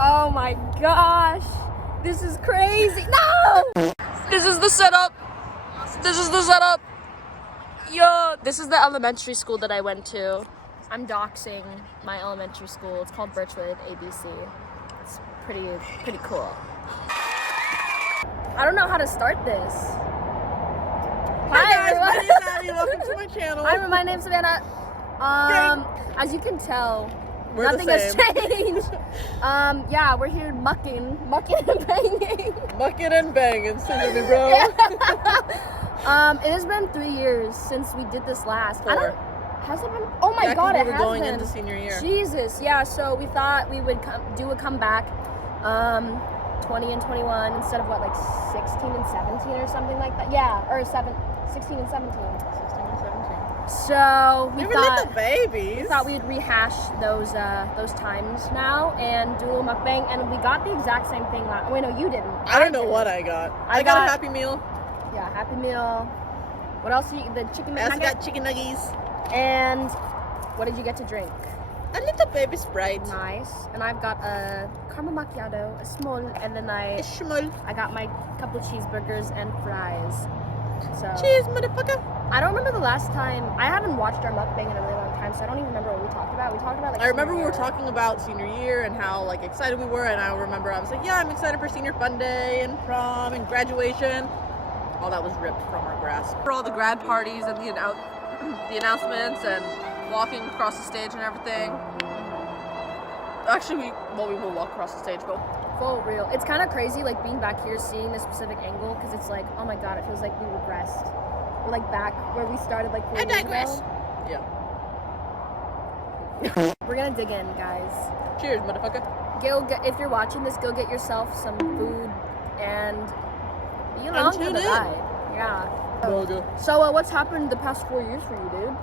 Oh my gosh. This is crazy. No! This is the setup. Yo, this is the elementary school that I went to. I'm doxing my elementary school. It's called Birchwood ABC. It's pretty cool. I don't know how to start this. Hi guys, my name's Abby. Welcome to my channel. Hi, my name's Savannah. As you can tell, We're nothing has changed. Yeah, we're here mucking and banging. Mucking and banging, sing me, bro. It has been 3 years since we did this last. 4. Has it been? Oh my God, it has been. We're going into senior year. Jesus, yeah. So we thought we would do a comeback, 20 and 21 instead of what, like 16 and 17 or something like that. Yeah, or 16 and 17. 16 and 17. So we thought the babies. We thought we'd rehash those times now and do a little mukbang, and we got the exact same thing. Wait, no, you didn't. I don't know what I got. I got a Happy Meal. Yeah, Happy Meal. What else? The chicken nugget? I got chicken nuggies. And what did you get to drink? A little baby Sprite. Nice. And I've got a caramel macchiato, a small, and then I got my couple cheeseburgers and fries. So cheese, motherfucker. I don't remember the last time. I haven't watched our mukbang in a really long time, so I don't even remember what we talked about. We talked about like. I remember we were talking about senior year and how like excited we were, and I remember I was like, yeah, I'm excited for senior fun day and prom and graduation. All that was ripped from our grasp. For all the grad parties and the announcements and walking across the stage and everything. Actually, we will walk across the stage, but full real. It's kind of crazy, like being back here, seeing this specific angle, because it's like, oh my God, it feels like we regressed. We're like back where we started, like 4 years ago. Yeah. We're gonna dig in, guys. Cheers, motherfucker. If you're watching this, go get yourself some food and be along for the ride. Yeah. So what's happened the past 4 years for you, dude?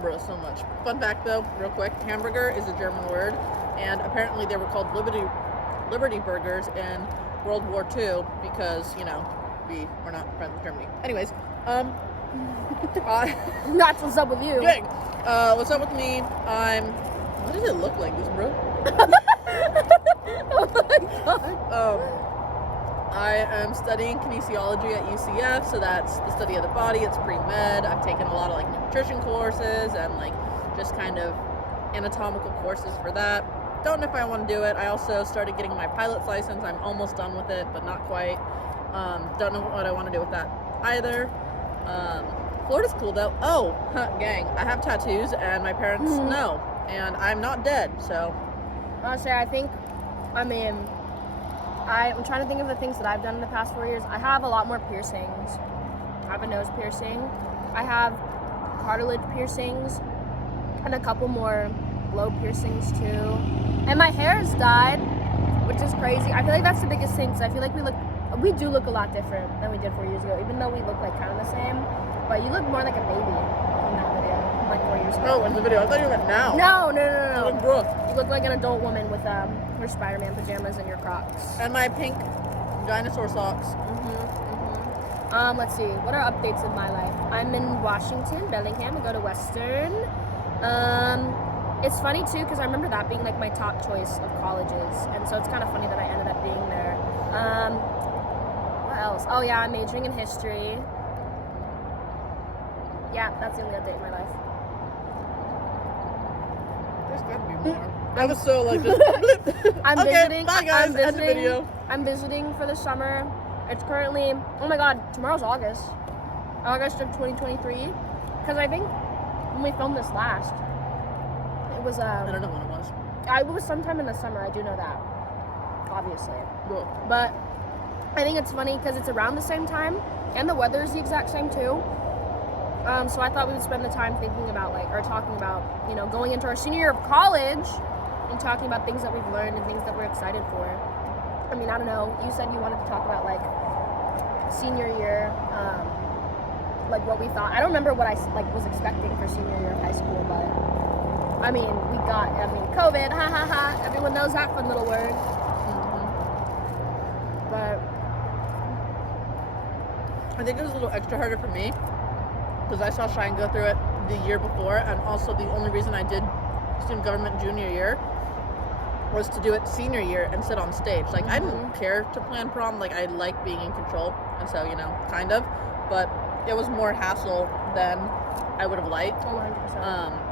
Bro, so much. Fun fact though, real quick, hamburger is a German word, and apparently they were called Liberty burgers in World War II because, you know, we were not friends with Germany. Anyways, that's what's up with you. Dang. What's up with me? What does it look like this, bro? Oh my God. I am studying kinesiology at UCF, so that's the study of the body. It's pre-med. I've taken a lot of like nutrition courses and like just kind of anatomical courses for that. Don't know if I want to do it. I also started getting my pilot's license. I'm almost done with it, but not quite. Don't know what I want to do with that either. Florida's cool though. Oh, gang, I have tattoos and my parents know, and I'm not dead, so. Honestly, I'm trying to think of the things that I've done in the past 4 years. I have a lot more piercings. I have a nose piercing. I have cartilage piercings and a couple more lobe piercings too. And my hair is dyed, which is crazy. I feel like that's the biggest thing, because I feel like we do look a lot different than we did 4 years ago, even though we look like kind of the same. But you look more like a baby in that video, like 4 years ago. Oh, in the video. I thought you meant now. No. You look like an adult woman with her Spider-Man pajamas and your Crocs. And my pink dinosaur socks. Let's see. What are updates in my life? I'm in Washington, Bellingham. I go to Western. It's funny too, because I remember that being like my top choice of colleges, and so it's kind of funny that I ended up being there. What else? Oh yeah, I'm majoring in history. Yeah, that's the only update in my life. There's gotta be more. That was so like just I'm okay, visiting. Bye guys, end the video. I'm visiting for the summer. It's currently, oh my God, tomorrow's August of 2023. Because I think when we filmed this last, it was I don't know when it was. It was sometime in the summer. I do know that, obviously. Cool. But I think it's funny because it's around the same time, and the weather is the exact same too. So I thought we would spend the time thinking about talking about, you know, going into our senior year of college and talking about things that we've learned and things that we're excited for. I mean, I don't know. You said you wanted to talk about like senior year, like what we thought. I don't remember what I was expecting for senior year of high school, but I mean, COVID, ha ha ha. Everyone knows that fun little word. But I think it was a little extra harder for me because I saw Shine go through it the year before, and also the only reason I did student government junior year was to do it senior year and sit on stage. Like, I Mm-hmm. didn't care to plan prom. Like, I like being in control, and so, you know, kind of. But it was more hassle than I would have liked. 100%.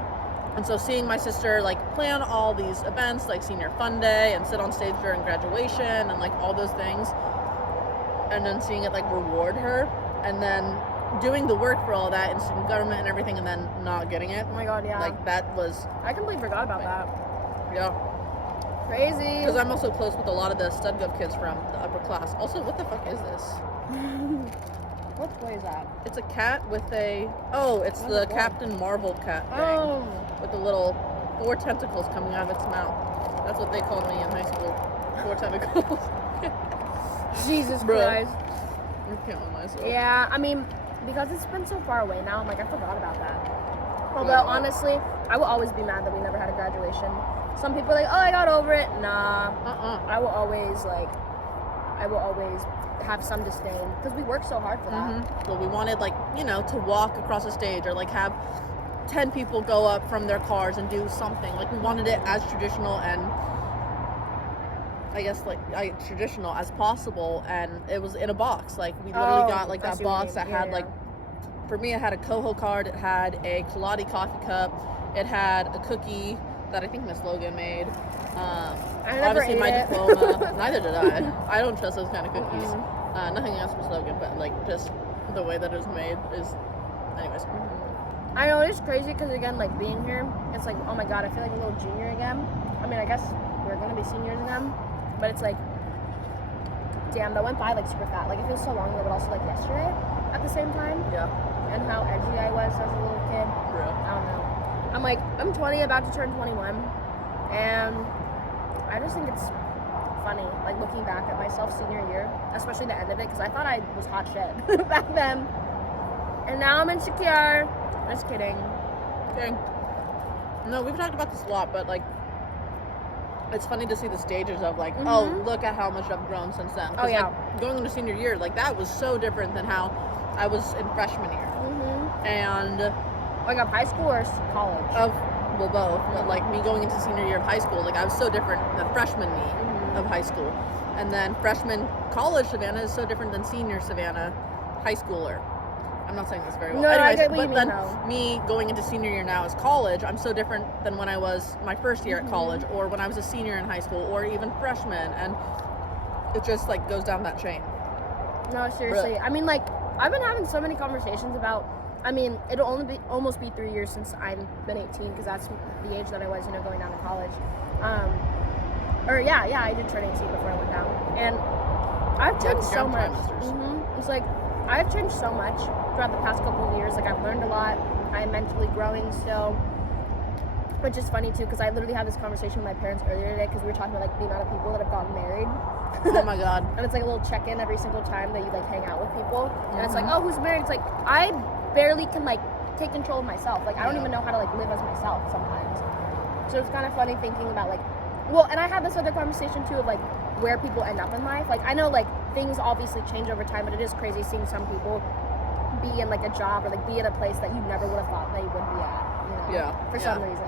And so seeing my sister, like, plan all these events, like senior fun day, and sit on stage during graduation, and, like, all those things, and then seeing it, like, reward her, and then doing the work for all that in student government and everything, and then not getting it. Oh my god, yeah. Like, that was, I completely forgot about that. yeah. Crazy. Because I'm also close with a lot of the stud gov kids from the upper class. Also, what the fuck is this? What toy is that? It's a cat with a... Oh, it's What the is it for? Captain Marvel cat thing. Oh. With the little 4 tentacles coming out of its mouth. That's what they called me in high school. 4 tentacles. Jesus Bruh. Christ. I'm killing myself. Yeah, I mean, because it's been so far away now, I'm like, I forgot about that. Although, Yeah. honestly, I will always be mad that we never had a graduation. Some people are like, oh, I got over it. Nah. I will always have some disdain because we worked so hard for that. But we wanted, like, you know, to walk across the stage or, like, have 10 people go up from their cars and do something. Like, we wanted it as traditional and, I guess, like, traditional as possible. And it was in a box. Like, we literally got, like, I that see what you box that mean. had, Yeah, like, for me, it had a Coho card. It had a Kaladi coffee cup. It had a cookie that I think Miss Logan made. I never Obviously, ate my it. diploma. Neither did I. I don't trust those kind of cookies. Nothing against Miss Logan, but, like, just the way that it was made is... Anyways. I know it's crazy because again, like being here, it's like, oh my god, I feel like a little junior again. I mean, I guess we're gonna be seniors again, but it's like, damn, that went by like super fast. Like it feels so long ago, but also like yesterday at the same time. Yeah. And how edgy I was as a little kid. Bro. I don't know. I'm like, I'm 20, about to turn 21, and I just think it's funny, like looking back at myself senior year, especially the end of it, because I thought I was hot shit back then, and now I'm insecure. Just kidding. Okay. No, we've talked about this a lot, but, like, it's funny to see the stages of, like, oh, look at how much I've grown since then. 'Cause, Oh, yeah. like, going into senior year, like, that was so different than how I was in freshman year. And Like of high school or college? well, both, but, like, me going into senior year of high school, like, I was so different than freshman me of high school. And then freshman college Savannah is so different than senior Savannah high schooler. I'm not saying this very well. No, I Anyways, get what but you mean, then though. me going into senior year now as college, I'm so different than when I was my first year at college, or when I was a senior in high school, or even freshman, and it just, like, goes down that chain. No, seriously. I mean, like, I've been having so many conversations about, I mean, it'll only be almost be 3 years since I've been 18, because that's the age that I was, you know, going down to college. I did turn 18 before I went down. And I've changed so young much. trimesters. It's like, I've changed so much throughout the past couple of years. Like, I've learned a lot. I'm mentally growing still. Which is funny, too, because I literally had this conversation with my parents earlier today, because we were talking about, like, the amount of people that have gotten married. Oh my god. And it's like a little check-in every single time that you, like, hang out with people. And it's like, oh, who's married? It's like, I barely can, like, take control of myself. Like, I don't even know how to, like, live as myself sometimes. So it's kind of funny thinking about, like, well, and I had this other conversation, too, of, like, where people end up in life. Like, I know, like, things obviously change over time, but it is crazy seeing some people be in, like, a job or, like, be at a place that you never would have thought they would be at, you know? Yeah. For some reason.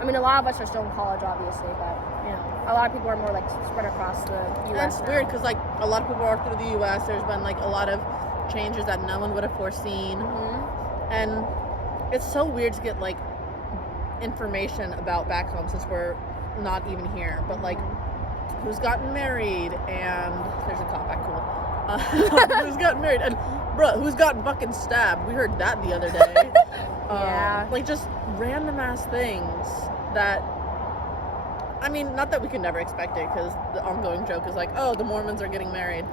I mean, a lot of us are still in college, obviously, but, you know, a lot of people are more, like, spread across the U.S. That's now. weird, because, like, a lot of people are through the U.S. There's been, like, a lot of changes that no one would have foreseen. And it's so weird to get, like, information about back home since we're not even here. But, like, who's gotten married, and there's a cop back, cool. Who's gotten married, and, bruh, who's gotten fucking stabbed. We heard that the other day. Yeah. Like, just random-ass things that... I mean, not that we could never expect it, because the ongoing joke is like, oh, the Mormons are getting married.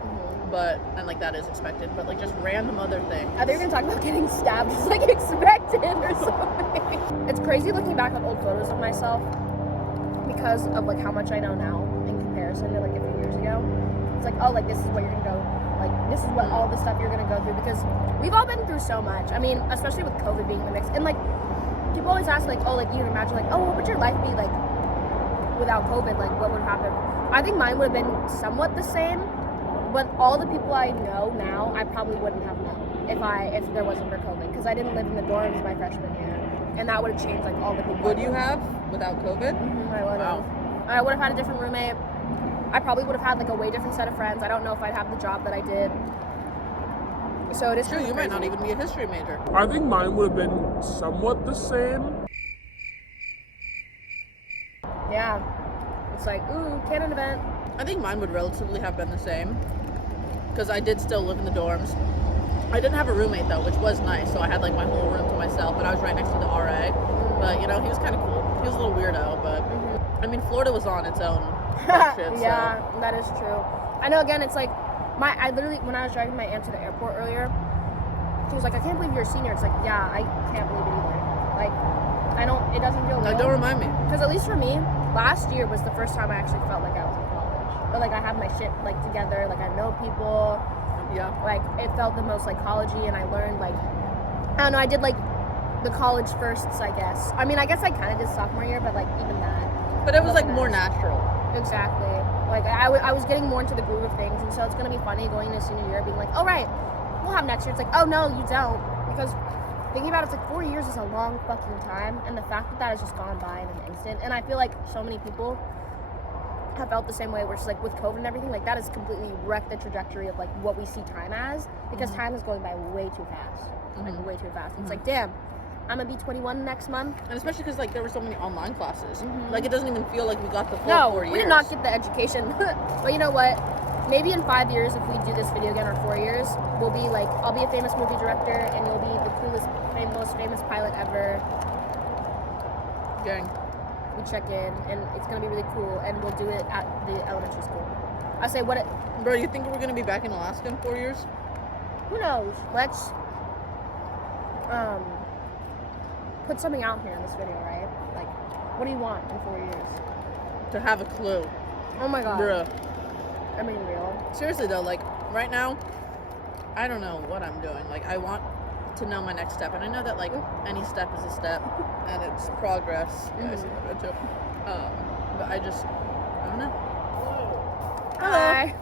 But, and, like, that is expected, but, like, just random other things. Are they going to talk about getting stabbed? It's, like, expected or something. It's crazy looking back at old photos of myself because of, like, how much I know now in comparison to, like, a few years ago. It's like, oh, like, this is what you're going to go, like, this is what all the stuff you're going to go through, because we've all been through so much. I mean, especially with COVID being in the mix. And, like, people always ask, like, oh, like, you can imagine, like, oh, what would your life be, like, without COVID? Like, what would happen? I think mine would have been somewhat the same, but all the people I know now, I probably wouldn't have known if there wasn't for COVID, because I didn't live in the dorms my freshman year. and that would have changed like all the people. Would you have without COVID? I would have. I would have had a different roommate. I probably would have had like a way different set of friends. I don't know if I'd have the job that I did. So it is true. You might not even be a history major. I think mine would have been somewhat the same. Yeah. It's like, ooh, canon event. I think mine would relatively have been the same, because I did still live in the dorms. I didn't have a roommate though, which was nice. So I had like my whole room to myself, but I was right next to the RA. But you know, he was kind of cool. He was a little weirdo, but I mean, Florida was on its own shit. Yeah, that is true. I know. Again, it's like I literally, when I was driving my aunt to the airport earlier, she was like, "I can't believe you're a senior." It's like, yeah, I can't believe it either. Like, it doesn't feel real. No, don't remind me. Because at least for me, last year was the first time I actually felt like I was in college. But like I had my shit like together. Like I know people. Yeah. Like it felt the most like college-y, and I learned like, I don't know, I did like the college firsts, I guess. I mean, I guess I kind of did sophomore year, but like even that. But it was like more natural. Exactly. Like I was getting more into the groove of things, and so it's gonna be funny going into senior year being like, oh right, we'll have next year. It's like, oh no, you don't, because thinking about it, it's like 4 years is a long fucking time, and the fact that has just gone by in an instant, and I feel like so many people have felt the same way, where it's like with COVID and everything, like that has completely wrecked the trajectory of like what we see time as, because time is going by way too fast. Like way too fast. It's like, damn, I'm gonna be 21 next month. And especially because like there were so many online classes. Like it doesn't even feel like we got the full 4 years. We did not get the education. But you know what? Maybe in 5 years, if we do this video again, or 4 years, we'll be like, I'll be a famous movie director, and you'll be the coolest, most famous pilot ever. Gang. We check in, and it's gonna be really cool, and we'll do it at the elementary school. I say, Bro, you think we're gonna be back in Alaska in 4 years? Who knows? Let's put something out here in this video, right? Like, what do you want in 4 years? To have a clue. Oh my god. Bruh. I mean, real. Seriously though, like right now, I don't know what I'm doing. Like I want to know my next step, and I know that like any step is a step, and it's progress. Yeah, I see that too. But I don't know. Hi.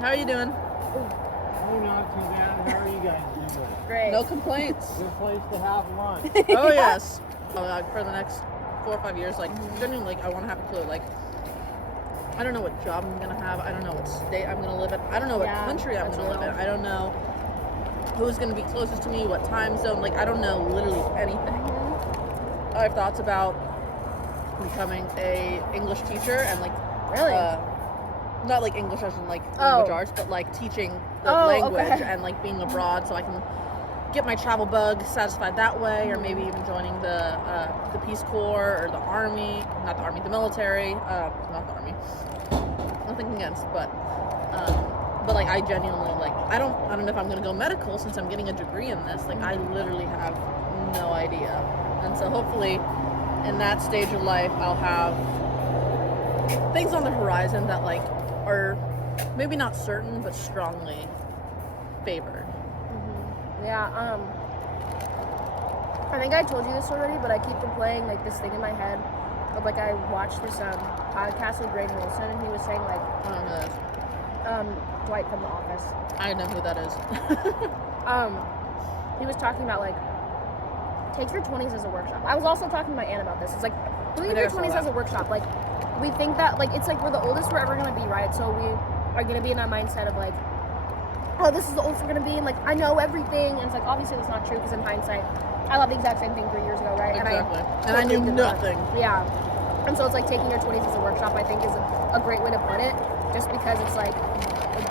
How are you doing? Oh, not too bad. How are you guys doing? Great. No complaints. Good place to have lunch. Oh yes. For the next 4 or 5 years, like genuinely, like I want to have a clue. Like I don't know what job I'm gonna have. I don't know what state I'm gonna live in. I don't know what country I'm gonna live in. I don't know who's gonna be closest to me, what time zone. Like I don't know literally anything. I have thoughts about becoming a English teacher and like Really? Not like English as in like language arts, but like teaching the language and like being abroad, so I can get my travel bug satisfied that way, or maybe even joining the Peace Corps or the Army. Not the Army, the military. Not the Army. Nothing against, but like I genuinely like I don't know if I'm gonna go medical since I'm getting a degree in this. Like I literally have no idea, and so hopefully in that stage of life I'll have things on the horizon that like are maybe not certain but strongly favored. Yeah, I think I told you this already, but I keep replaying like this thing in my head of like I watched this podcast with Greg Wilson, and he was saying like I don't know this. Dwight from The Office. I know who that is. He was talking about like take your 20s as a workshop. I was also talking to my aunt about this. It's like doing your 20s as a workshop. Like we think that like it's like we're the oldest we're ever gonna be, right? So we are gonna be in that mindset of like, oh, this is the oldest we're gonna be, and like I know everything, and it's like obviously that's not true, because in hindsight I thought the exact same thing 3 years ago, right? Exactly. And I knew nothing. Yeah. And so it's like taking your 20s as a workshop, I think, is a great way to put it, just because it's like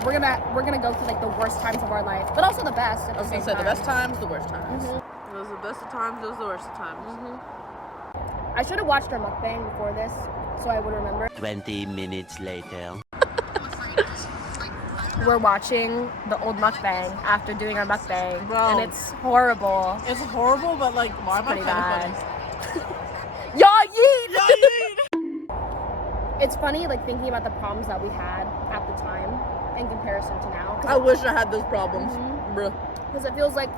we're gonna go through like the worst times of our life, but also the best. I was gonna say the best times, the worst times. Those are the best of times, those are the worst of times. I should have watched our mukbang before this, so I would remember. 20 minutes later. We're watching the old mukbang after doing our mukbang, Bro. and it's horrible. It's horrible, but like, why am I Pretty kind bad. of funny? Y'all yeet! It's funny, like thinking about the problems that we had at the time in comparison to now. I wish I had those problems, bruh. Because it feels like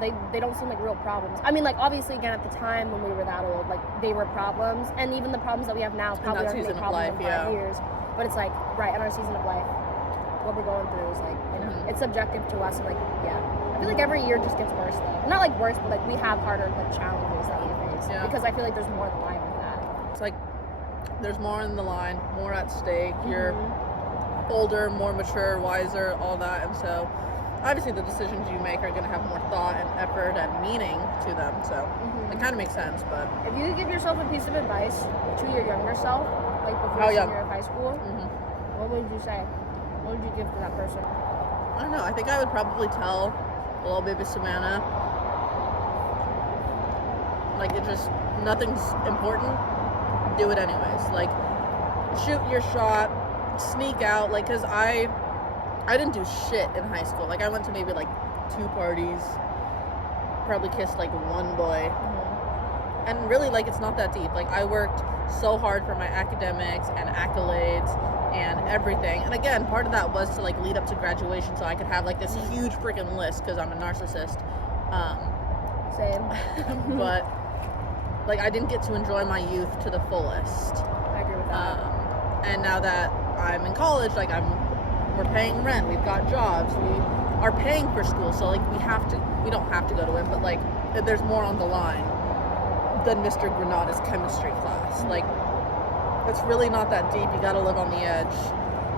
they don't seem like real problems. I mean, like obviously again at the time when we were that old, like they were problems, and even the problems that we have now probably aren't gonna be problems in 5 years. But it's like right in our season of life, what we're going through is like, you know, it's subjective to us, and like, yeah, I I feel like every year just gets worse though. Not like worse, but like we have harder like challenges that we face. Yeah. Because I feel like there's more on the line with that. It's like there's more on the line, more at stake. You're older, more mature, wiser, all that, and so obviously the decisions you make are going to have more thought and effort and meaning to them. So it kind of makes sense. But If you could give yourself a piece of advice to your younger self, like before How young? senior of high school, what would you say? What would you give to that person? I don't know. I think I would probably tell little baby Savannah, like, it just, nothing's important. Do it anyways. Like, shoot your shot, sneak out. Like, cause I didn't do shit in high school. Like, I went to maybe like 2 parties, probably kissed like 1 boy, and really, like, it's not that deep. Like, I worked so hard for my academics and accolades and everything. And again, part of that was to like lead up to graduation so I could have like this huge freaking list because I'm a narcissist. Same. But like I didn't get to enjoy my youth to the fullest. I agree with that. And now that I'm in college, like we're paying rent, we've got jobs, we are paying for school, so like we don't have to go to it, but like there's more on the line than Mr. Granada's chemistry class. Like, it's really not that deep. You gotta live on the edge.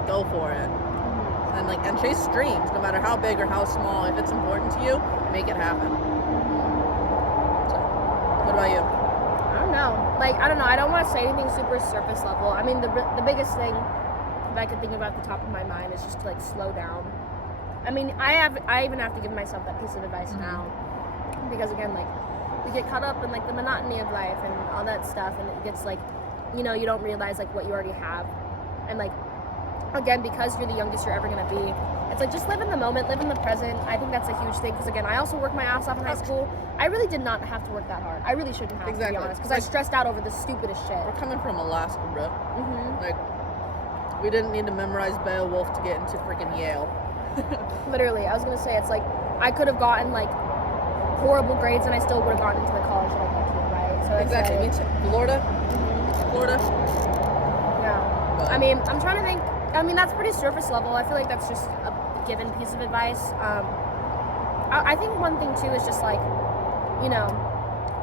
Go for it. And chase dreams, no matter how big or how small. If it's important to you, make it happen. So, what about you? I don't know. Like, I don't know. I don't want to say anything super surface level. I mean, the biggest thing that I could think of at the top of my mind is just to like slow down. I mean, I even have to give myself that piece of advice now, because again, like, we get caught up in like the monotony of life and all that stuff, and it gets like, you know, you don't realize like what you already have, and like, again, because you're the youngest you're ever gonna be, it's like just live in the moment, live in the present. I think that's a huge thing, because again, I also worked my ass off in high school. I really did not have to work that hard. I really shouldn't have, to be honest, because I stressed out over the stupidest shit. We're coming from Alaska, bro. Like, we didn't need to memorize Beowulf to get into freaking Yale. Literally, I was gonna say, it's like I could have gotten like horrible grades and I still would have gotten into the college that I went to, right? So it's Exactly. like, Me too. Florida. yeah. But I mean, I'm trying to think. I mean, that's pretty surface level. I feel like that's just a given piece of advice. I think one thing too is just like, you know,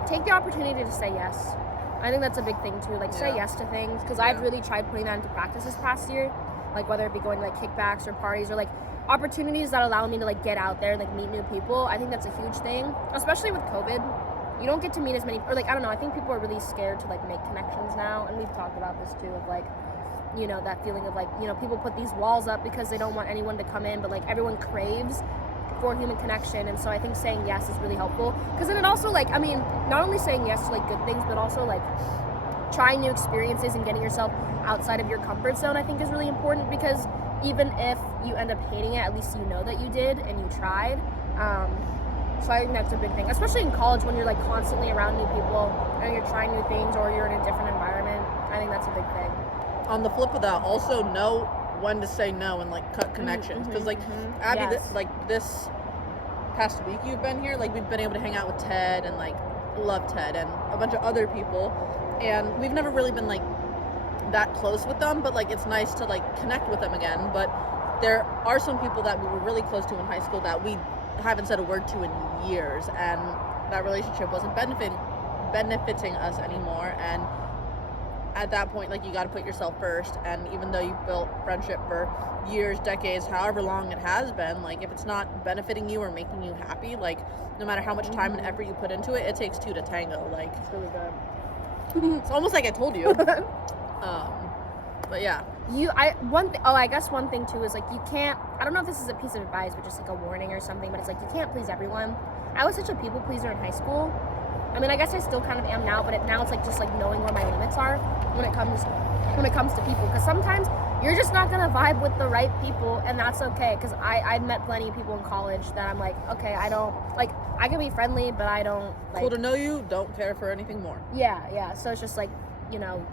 take the opportunity to say yes. I think that's a big thing too. Like, say yes to things, because I've really tried putting that into practice this past year. Like, whether it be going to like kickbacks or parties or like opportunities that allow me to like get out there and like meet new people. I think that's a huge thing, especially with COVID. You don't get to meet as many, or like, I don't know, I think people are really scared to like make connections now, and we've talked about this too, of like, you know, that feeling of like, you know, people put these walls up because they don't want anyone to come in, but like everyone craves for human connection. And so I think saying yes is really helpful, because then it also, like, I mean, not only saying yes to like good things, but also like trying new experiences and getting yourself outside of your comfort zone, I think is really important, because even if you end up hating it, at least you know that you did and you tried. So I think that's a big thing, especially in college when you're like constantly around new people and you're trying new things, or you're in a different environment. I think that's a big thing. on the flip of that, also know when to say no and like cut connections. Because like Abby, this past week you've been here, like we've been able to hang out with Ted and like love Ted and a bunch of other people, and we've never really been like that close with them, but like it's nice to like connect with them again. But there are some people that we were really close to in high school that we haven't said a word to in years, and that relationship wasn't benefiting us anymore. And at that point, like, you got to put yourself first. And even though you've built friendship for years, decades, however long it has been, like, if it's not benefiting you or making you happy, like, no matter how much time and effort you put into it, it takes two to tango. Like, It's really good. it's almost like I told you. But yeah. I guess one thing too is like, you can't, I don't know if this is a piece of advice, but just like a warning or something, but it's like, you can't please everyone. I was such a people pleaser in high school. I mean, I guess I still kind of am now, but now it's like just like knowing where my limits are when it comes to people, because sometimes you're just not gonna vibe with the right people, and that's okay. Because I've met plenty of people in college that I'm like, okay, I don't like, I can be friendly, but I don't like. Cool to know you, don't care for anything more. Yeah. So it's just like, you know,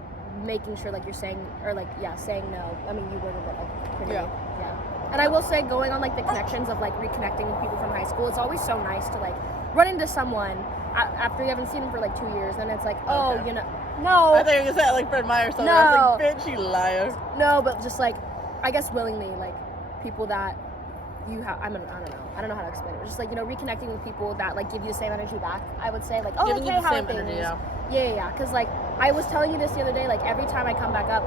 making sure like you're saying, or like, saying no. I mean, you worded it like pretty. Yeah. And I will say, going on like the connections of like reconnecting with people from high school, it's always so nice to like run into someone after you haven't seen them for like 2 years, and it's like, oh, you know, no. I thought you were gonna say like Fred Meyer or something. No. I was like, bitch, you liar. No, but just like, I guess willingly, like people that I don't know how to explain it. It's just like, you know, reconnecting with people that like give you the same energy back. I would say like, oh, Giving okay, you the how same are things? energy, yeah. Yeah. Because like I was telling you this the other day, like every time I come back up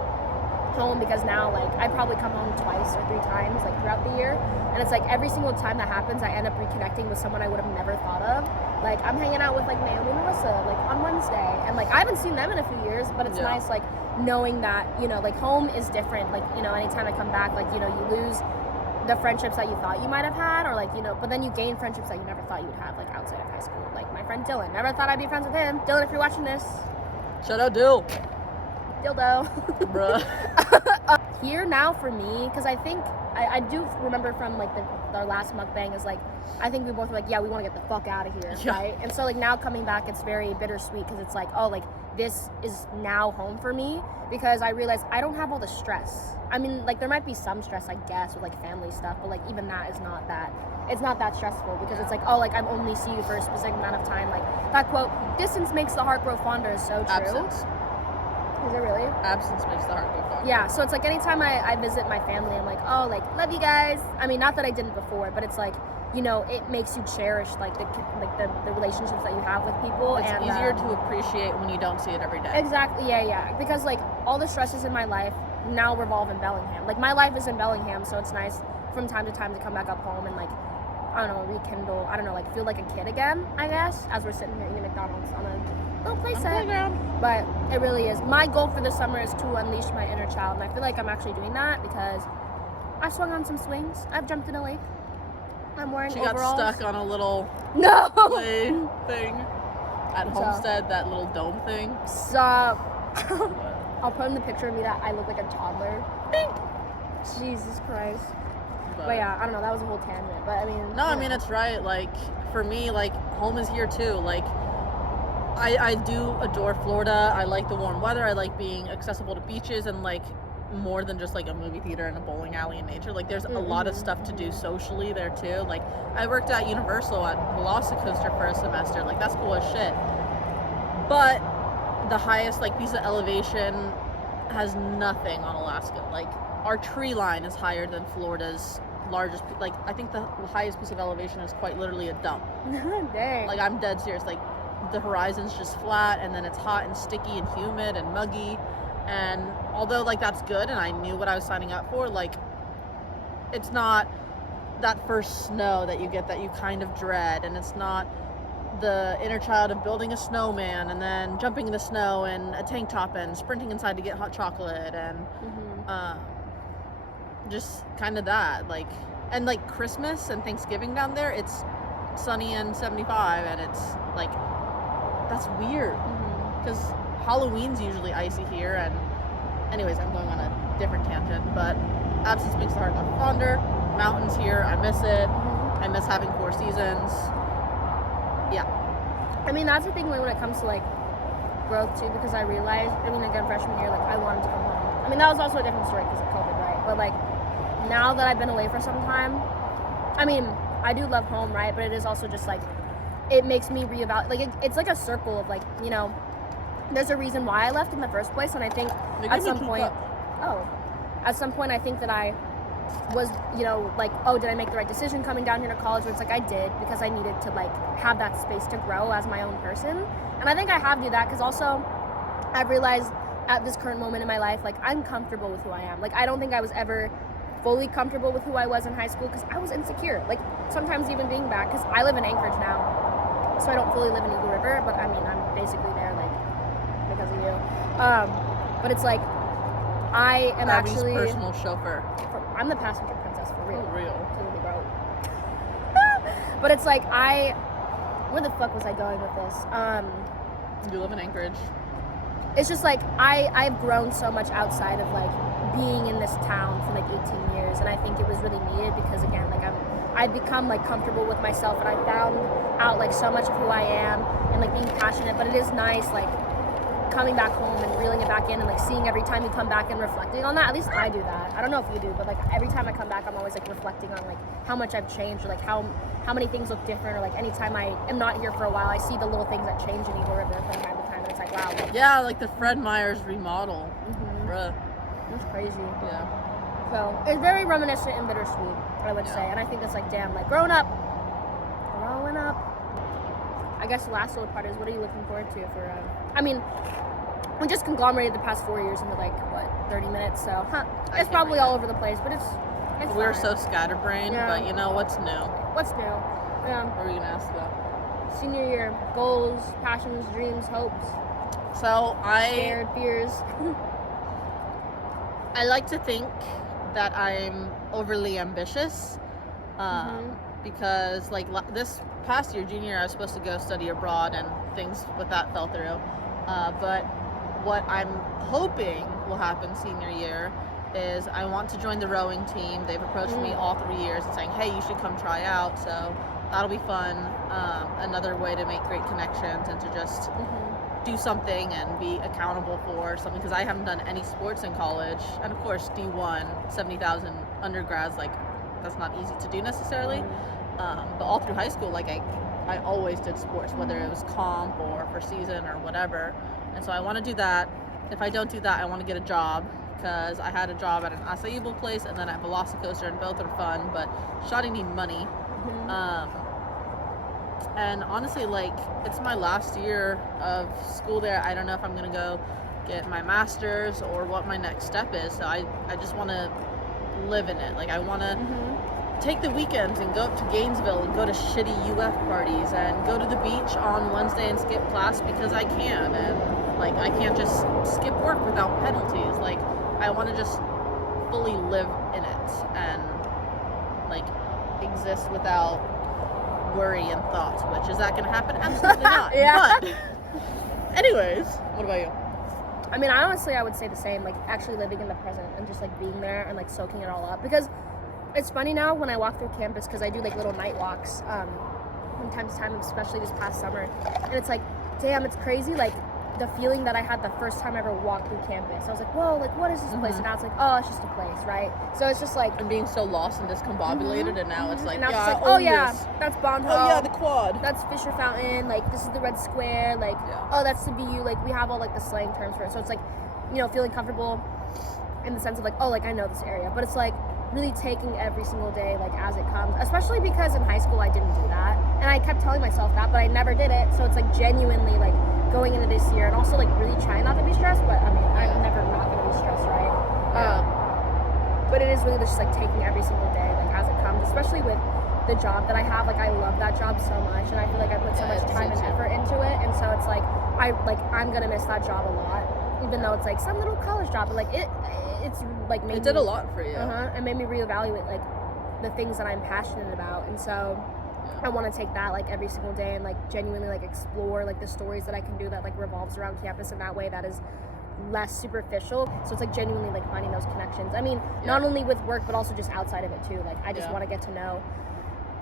home, because now like I probably come home 2 or 3 times like throughout the year, and it's like every single time that happens, I end up reconnecting with someone I would have never thought of. Like I'm hanging out with like Naomi and Melissa like on Wednesday, and like I haven't seen them in a few years, but it's nice like knowing that, you know, like home is different. Like, you know, anytime I come back, like, you know, you lose the friendships that you thought you might have had, or like, you know, but then you gain friendships that you never thought you would have, like outside of high school. Like my friend Dylan, never thought I'd be friends with him. Dylan, if you're watching this, Shout out Dill. dildo. Bruh. Here now for me, because I think I do remember from like our last mukbang is like, I think we both were like, yeah, we want to get the fuck out of here, right? And so like now coming back, it's very bittersweet, because it's like, oh, like this is now home for me, because I realize I don't have all the stress. I mean, like there might be some stress, I guess, with like family stuff, but like even that is not that, it's not that stressful, because it's like, oh, like I'm only see you for a specific amount of time. Like that quote, distance makes the heart grow fonder, is so true. Absence. Is it really? Absence makes the heart go fonder. Yeah, so it's like anytime I visit my family, I'm like, oh, like, love you guys. I mean, not that I didn't before, but it's like, you know, it makes you cherish like the relationships that you have with people. It's and easier to appreciate when you don't see it every day. Exactly, yeah. Because like all the stresses in my life now revolve in Bellingham. Like my life is in Bellingham, so it's nice from time to time to come back up home and like, I don't know, rekindle, I don't know, like feel like a kid again, I guess, as we're sitting here eating McDonald's on a little playset. But it really is. My goal for the summer is to unleash my inner child, and I feel like I'm actually doing that, because I swung on some swings. I've jumped in a lake. I'm wearing overalls. Got stuck on a little no play thing at Homestead, that little dome thing. Stop. I'll put in the picture of me that I look like a toddler. Bink. Jesus Christ. But yeah, I don't know, that was a whole tangent, but I mean... No, I mean, it's right. Like, for me, like, home is here too. Like, I do adore Florida. I like the warm weather. I like being accessible to beaches and, like, more than just, like, a movie theater and a bowling alley in nature. Like, there's a lot of stuff to do socially there, too. Like, I worked at Universal at Velocicoaster for a semester. Like, that's cool as shit. But the highest, like, piece of elevation has nothing on Alaska. Like, our tree line is higher than Florida's largest, like, I think the highest piece of elevation is quite literally a dump. Dang. Like, I'm dead serious. Like, the horizon's just flat, and then it's hot and sticky and humid and muggy. And although, like, that's good, and I knew what I was signing up for, like, it's not that first snow that you get that you kind of dread, and it's not the inner child of building a snowman and then jumping in the snow and a tank top and sprinting inside to get hot chocolate and just kind of that, like, and like Christmas and Thanksgiving down there, it's sunny and 75, and it's like, that's weird, because Halloween's usually icy here. And anyways, I'm going on a different tangent, but absence makes the heart go fonder. Mountains here, I miss it. I miss having 4 seasons. Yeah. I mean, that's the thing when it comes to like growth too, because I realized, I mean, again, freshman year, like I wanted to come home. I mean, that was also a different story because of COVID, right? But like now that I've been away for some time, I mean, I do love home, right? But it is also just like, it makes me reevaluate. Like it's like a circle of like, you know, there's a reason why I left in the first place, and I think at some point, I think that I was, you know, like, oh, did I make the right decision coming down here to college? Where it's like I did, because I needed to like have that space to grow as my own person, and I think I have to do that, because also I've realized at this current moment in my life, like I'm comfortable with who I am. Like I don't think I was ever fully comfortable with who I was in high school, because I was insecure. Like sometimes even being back, because I live in Anchorage now, so I don't fully live in Eagle River, but I mean I'm basically there like because of you. But it's like I am Abby's actually personal chauffeur. I'm the passenger princess for real. For real. Totally, bro. But it's like where the fuck was I going with this? You live in Anchorage. It's just like I've grown so much outside of like being in this town for like 18 years, and I think it was really needed, because again, like I've become like comfortable with myself, and I found out like so much of who I am and like being passionate. But it is nice like coming back home and reeling it back in, and like seeing every time you come back and reflecting on that. At least I do that. I don't know if you do, but like every time I come back, I'm always like reflecting on like how much I've changed, or like how many things look different, or like anytime I am not here for a while, I see the little things that change in Eagle River from time to time, and it's like, wow. Like, yeah, like the Fred Meyer's remodel. Bruh. That's crazy. Yeah. So it's very reminiscent and bittersweet, I would say. And I think that's like, damn, like growing up. I guess the last little part is, what are you looking forward to for, I mean, we just conglomerated the past 4 years into like, what, 30 minutes, so, it's probably all over the place, but it's We're fine. so scatterbrained, but you know, what's new? What's new? What were you gonna ask about? Senior year, goals, passions, dreams, hopes, So scared, fears. I like to think that I'm overly ambitious, because like this past year, junior year, I was supposed to go study abroad, and things with that fell through. But what I'm hoping will happen senior year is I want to join the rowing team. They've approached me all 3 years and saying, hey, you should come try out. So that'll be fun. Another way to make great connections and to just do something and be accountable for something, because I haven't done any sports in college. And of course, D1, 70,000 undergrads, like that's not easy to do necessarily. But all through high school, like I always did sports, whether it was comp or for season or whatever. And so I want to do that. If I don't do that, I want to get a job, because I had a job at an acai bowl place and then at Velocicoaster, and both are fun, but shotty need money. And honestly, like, it's my last year of school there. I don't know if I'm going to go get my master's or what my next step is. So I just want to live in it. Like, I want to take the weekends and go up to Gainesville and go to shitty UF parties and go to the beach on Wednesday and skip class because I can. And, like, I can't just skip work without penalties. Like, I want to just fully live in it and, like, exist without worry and thoughts. Which, is that going to happen? Absolutely not. Yeah. But anyways, what about you? I mean, honestly, I would say the same, like actually living in the present and just like being there and like soaking it all up. Because it's funny now when I walk through campus, because I do like little night walks from time to time, especially this past summer. And it's like, damn, it's crazy, like the feeling that I had the first time I ever walked through campus. I was like, whoa, like what is this place? And now it's like, oh, it's just a place, right? So it's just like, And being so lost and discombobulated, and now it's like, and now yeah, it's just I like, oh own yeah, this. that's Bond Oh Hall. yeah, the quad. That's Fisher Fountain, like this is the Red Square, like oh that's the VU, like we have all like the slang terms for it. So it's like, you know, feeling comfortable in the sense of like, oh, like I know this area, but it's like really taking every single day like as it comes, especially because in high school I didn't do that, and I kept telling myself that, but I never did it. So it's like genuinely like going into this year and also like really trying not to be stressed, but I mean I'm never not gonna be stressed, right? But it is really just like taking every single day like as it comes, especially with the job that I have. Like I love that job so much, and I feel like I put so much time and effort into it, and so it's like I'm gonna miss that job a lot, even though it's like some little college job, but like it's like made It did me, a lot for you. and made me reevaluate like the things that I'm passionate about, and so I want to take that like every single day and like genuinely like explore like the stories that I can do that like revolves around campus in that way that is less superficial. So it's like genuinely like finding those connections. I mean, not only with work but also just outside of it too. Like I just want to get to know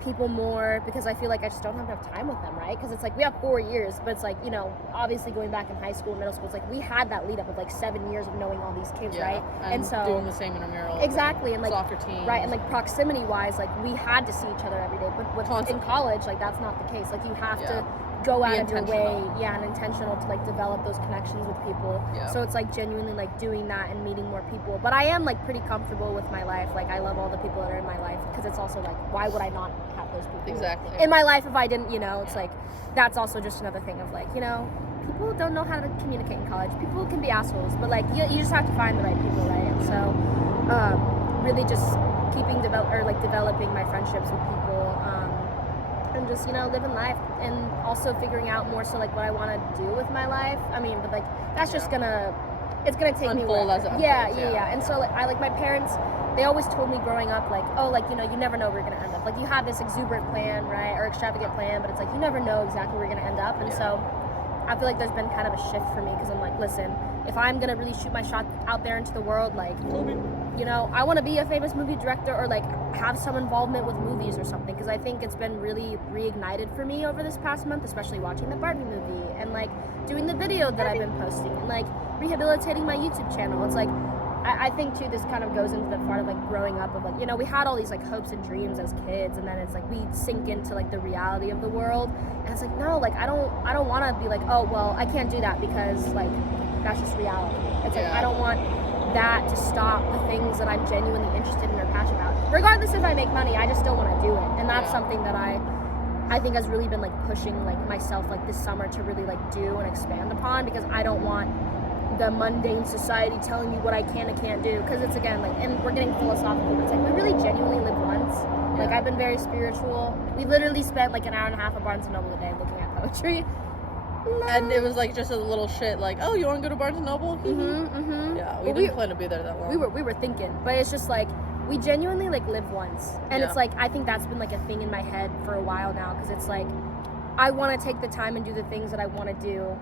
people more, because I feel like I just don't have enough time with them, right? Because it's like we have 4 years, but it's like, you know, obviously going back in high school and middle school, it's like we had that lead up of like 7 years of knowing all these kids, right? And so doing the same intramurals, exactly, and like soccer teams, right, and like proximity wise, like we had to see each other every day, but in college, like that's not the case. Like you have to go out of your way, and intentional to like develop those connections with people. So it's like genuinely like doing that and meeting more people. But I am like pretty comfortable with my life. Like I love all the people that are in my life, because it's also like, why would I not have those people in my life if I didn't, you know? It's like, that's also just another thing of like, you know, people don't know how to communicate in college. People can be assholes, but like you just have to find the right people, right? And so really just developing my friendships with people, and just, you know, living life, and also figuring out more so like what I want to do with my life. I mean, but like that's just it's gonna take unfold me as it unfolds, yeah. And so like I like my parents, they always told me growing up like, oh, like, you know, you never know where you're gonna end up. Like you have this exuberant plan, right, or extravagant plan, but it's like you never know exactly where you're gonna end up. And so I feel like there's been kind of a shift for me, because I'm like, listen, if I'm gonna really shoot my shot out there into the world, like, you know, I want to be a famous movie director, or like have some involvement with movies or something, because I think it's been really reignited for me over this past month, especially watching the Barbie movie and like doing the video that I've been posting and like rehabilitating my YouTube channel. It's like I think too, this kind of goes into the part of like growing up of like, you know, we had all these like hopes and dreams as kids, and then it's like we sink into like the reality of the world, and it's like, no, like I don't want to be like, oh well, I can't do that because like that's just reality. It's like Yeah. I don't want that to stop the things that I'm genuinely interested in or passionate about. Regardless if I make money, I just still want to do it. And that's Yeah. something that I think has really been like pushing like myself like this summer to really like do and expand upon, because I don't want the mundane society telling me what I can and can't do, because it's again like, and we're getting philosophical, but it's like we really genuinely live once. Like Yeah. I've been very spiritual. We literally spent like an hour and a half at Barnes & Noble a day looking at poetry. And it was like just a little shit like, oh, you want to go to Barnes & Noble? Yeah, we But didn't plan to be there that long. we were thinking, but it's just like we genuinely like live once, and Yeah. it's like I think that's been like a thing in my head for a while now, because it's like I want to take the time and do the things that I want to do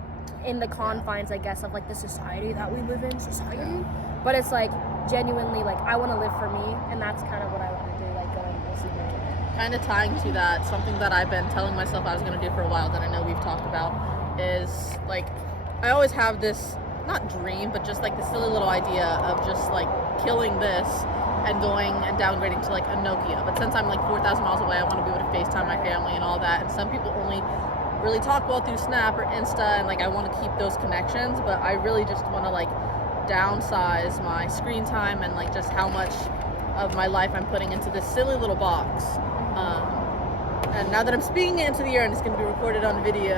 in the confines, I guess, of like the society that we live in, but it's like genuinely like I want to live for me, and that's kind of what I want to do, like going this evening. Kind of tying to that, something that I've been telling myself I was going to do for a while that I know we've talked about is like, I always have this, not dream, but just like this silly little idea of just like killing this and going and downgrading to like a Nokia. But since I'm like 4,000 miles away, I want to be able to FaceTime my family and all that. And some people only really talk well through Snap or Insta, and like I want to keep those connections, but I really just want to like downsize my screen time and like just how much of my life I'm putting into this silly little box. And now that I'm speaking it into the air and it's going to be recorded on video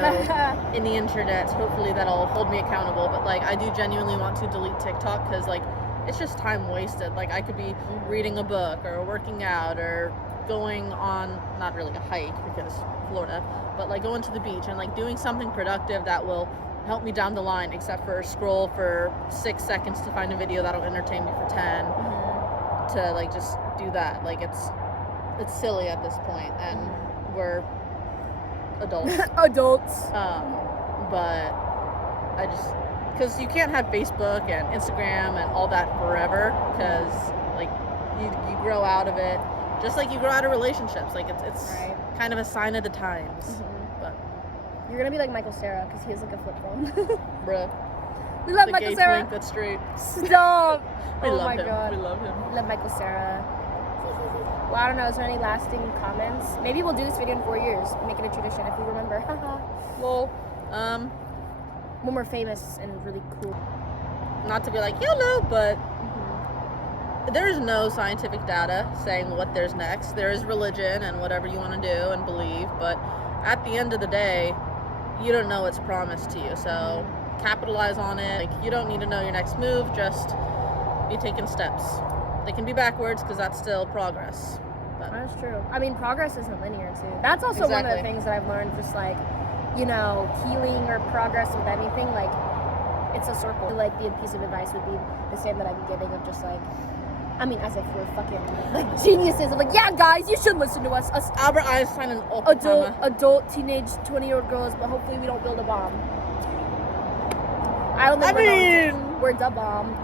in the internet, hopefully that'll hold me accountable. But like I do genuinely want to delete TikTok, because like it's just time wasted. Like I could be reading a book or working out or going on, not really a hike because Florida, but like going to the beach and like doing something productive that will help me down the line, except for scroll for 6 seconds to find a video that'll entertain me for 10 to like just do that. Like it's silly at this point, and we're adults. Adults. But I just, because you can't have Facebook and Instagram and all that forever, because like you grow out of it, just like you grow out of relationships. Like it's Right. kind of a sign of the times. But You're gonna be like Michael Cera, because he has like a flip phone. bruh, We love the Michael gay Cera. twink that's straight. Stop. We Oh love my him. god. We love him. Love Michael Cera. Well, I don't know. Is there any lasting comments? Maybe we'll do this video in 4 years, make it a tradition if we remember. Well, When we're famous and really cool. not to be like YOLO, but there's no scientific data saying what there's next. There is religion and whatever you want to do and believe, but at the end of the day, you don't know what's promised to you. So capitalize on it. Like, you don't need to know your next move, just be taking steps. They can be backwards because that's still progress. But That's true. I mean, progress isn't linear too. That's also one of the Exactly. things that I've learned. Just like, you know, healing or progress with anything, like it's a circle. Like the piece of advice would be the same that I'm giving of just like, I mean, as if we're fucking like geniuses. I'm like, yeah, guys, you should listen to us. Us Albert Einstein and Oklahoma. adult, teenage, 20-year-old girls, but hopefully we don't build a bomb. I don't think we're the bomb.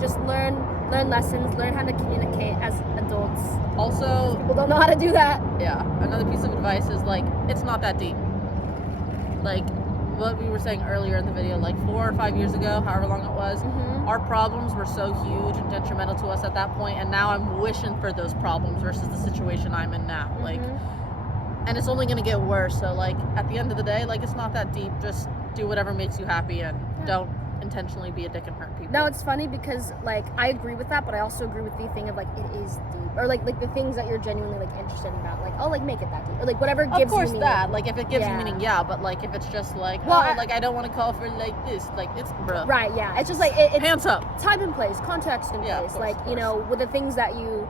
Just learn lessons, learn how to communicate as adults. Also, People don't know how to do that. yeah, another piece of advice is like, it's not that deep. Like what we were saying earlier in the video, like 4 or 5 years ago, however long it was, our problems were so huge and detrimental to us at that point, and now I'm wishing for those problems versus the situation I'm in now. Like, and it's only gonna get worse. So like at the end of the day, like it's not that deep. Just do whatever makes you happy and don't intentionally be a dick and hurt people. Now it's funny because like I agree with that, but I also agree with the thing of like it is deep, or like the things that you're genuinely like interested about, like oh like make it that deep, or like whatever gives Of course you meaning. that, like if it gives you Yeah. meaning, yeah, but like if it's just like, Well, oh, like I don't want to call for like this, like it's bruh. Right, yeah. It's just like it's Hands up. time and place, context and Yeah, of place. course, Like, of you course. know, with the things that you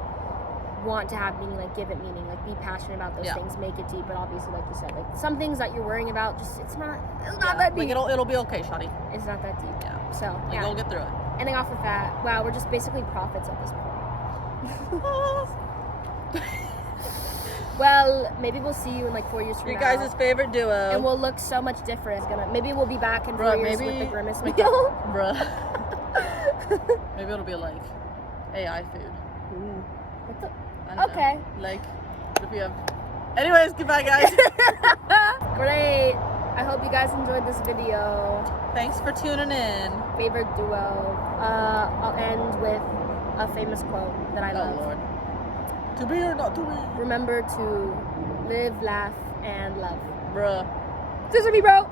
want to have meaning, like give it meaning, like be passionate about those Yeah. things, make it deep. But obviously, like you said, like some things that you're worrying about, just it's not that Like deep. it'll be okay, shawty. It's not that deep. Yeah. So Like yeah. you'll get through it. Ending off with that. Wow, we're just basically prophets at this point. Well, maybe we'll see you in like 4 years from Your now. guys' favorite duo. and we'll look so much different. It's gonna maybe we'll be back in 4 Bruh, years with maybe- the grimace makeup. Bruh. Maybe it'll be like AI food. What the? I don't Okay. know. Like, if you have. Anyways, goodbye, guys. Great. I hope you guys enjoyed this video. Thanks for tuning in. Favorite duo. I'll end with a famous quote that I Oh, love. Lord. To be or not to be? Remember to live, laugh, and love. Bruh. Scissor me, bro.